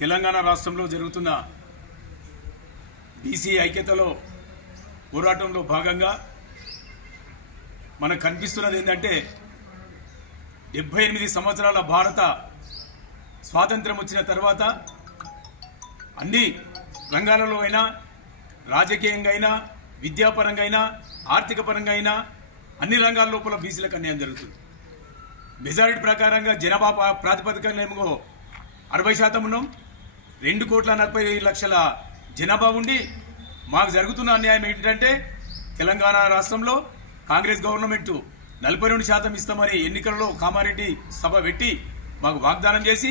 తెలంగాణ రాష్ట్రంలో జరుగుతున్న బీసీ ఐక్యతలో పోరాటంలో భాగంగా మనకు కనిపిస్తున్నది ఏంటంటే 78 సంవత్సరాల భారత స్వాతంత్ర్యం వచ్చిన తర్వాత అన్ని రంగాలలో అయినా రాజకీయంగా అయినా విద్యాపరంగా అయినా ఆర్థిక పరంగా అయినా అన్ని రంగాల లోపల బీసీలకు అన్యాయం జరుగుతుంది. మెజారిటీ ప్రకారంగా జనాభా ప్రాతిపదికనేమో 60% ఉన్నాం. 2,40,00,000 జనాభా ఉండి మాకు జరుగుతున్న అన్యాయం ఏంటంటే తెలంగాణ రాష్ట్రంలో కాంగ్రెస్ గవర్నమెంట్ 42% ఇస్తామని ఎన్నికల్లో కామారెడ్డి సభ పెట్టి మాకు వాగ్దానం చేసి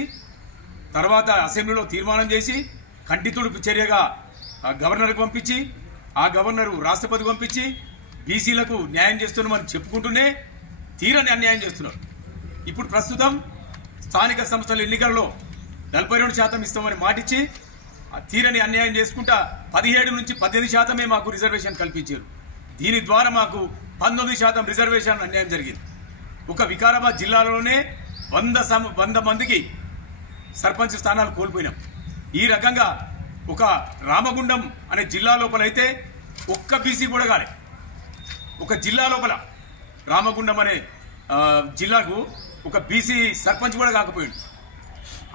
తర్వాత అసెంబ్లీలో తీర్మానం చేసి కంటితుడుపు చర్యగా గవర్నర్కు పంపించి ఆ గవర్నరు రాష్ట్రపతికి పంపించి బీసీలకు న్యాయం చేస్తున్నామని చెప్పుకుంటూనే తీరని అన్యాయం చేస్తున్నారు. ఇప్పుడు ప్రస్తుతం స్థానిక సంస్థల ఎన్నికల్లో 42% ఇస్తామని మాటిచ్చి తీరని అన్యాయం చేసుకుంటా 17 నుంచి 18% మాకు రిజర్వేషన్ కల్పించారు. దీని ద్వారా మాకు 19% రిజర్వేషన్ అన్యాయం జరిగింది. ఒక వికారాబాద్ జిల్లాలోనే 100 మందికి సర్పంచ్ స్థానాలు కోల్పోయినాం. ఈ రకంగా ఒక రామగుండం అనే జిల్లా లోపలైతే ఒక్క బీసీ కూడా కాలే. ఒక జిల్లా లోపల రామగుండం అనే జిల్లాకు ఒక బీసీ సర్పంచ్ కూడా కాకపోయింది.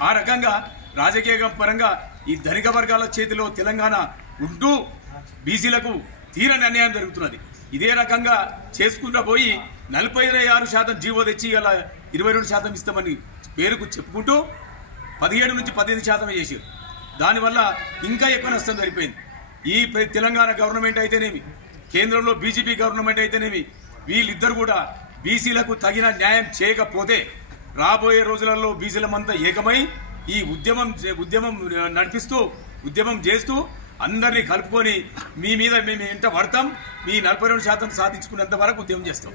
ఆ రకంగా రాజకీయ పరంగా ఈ ధనిక వర్గాల చేతిలో తెలంగాణ ఉంటూ బీసీలకు తీరని అన్యాయం జరుగుతున్నది. ఇదే రకంగా చేసుకుంటూ పోయి 46% జీవో తెచ్చి ఇలా 22% ఇస్తామని పేరుకు చెప్పుకుంటూ 17 నుంచి 18% చేశారు. దానివల్ల ఇంకా ఎక్కువ నష్టం జరిగిపోయింది. ఈ తెలంగాణ గవర్నమెంట్ అయితేనేమి కేంద్రంలో బీజేపీ గవర్నమెంట్ అయితేనేమి వీళ్ళిద్దరు కూడా బీసీలకు తగిన న్యాయం చేయకపోతే రాబోయే రోజులలో బీసీలమంతా ఏకమై ఈ ఉద్యమం నడిపిస్తూ ఉద్యమం చేస్తూ అందరినీ కలుపుకొని మీ మీద మేము ఎంత పడతాం, మీ 42% సాధించుకునేంత వరకు ఉద్యమం చేస్తాం.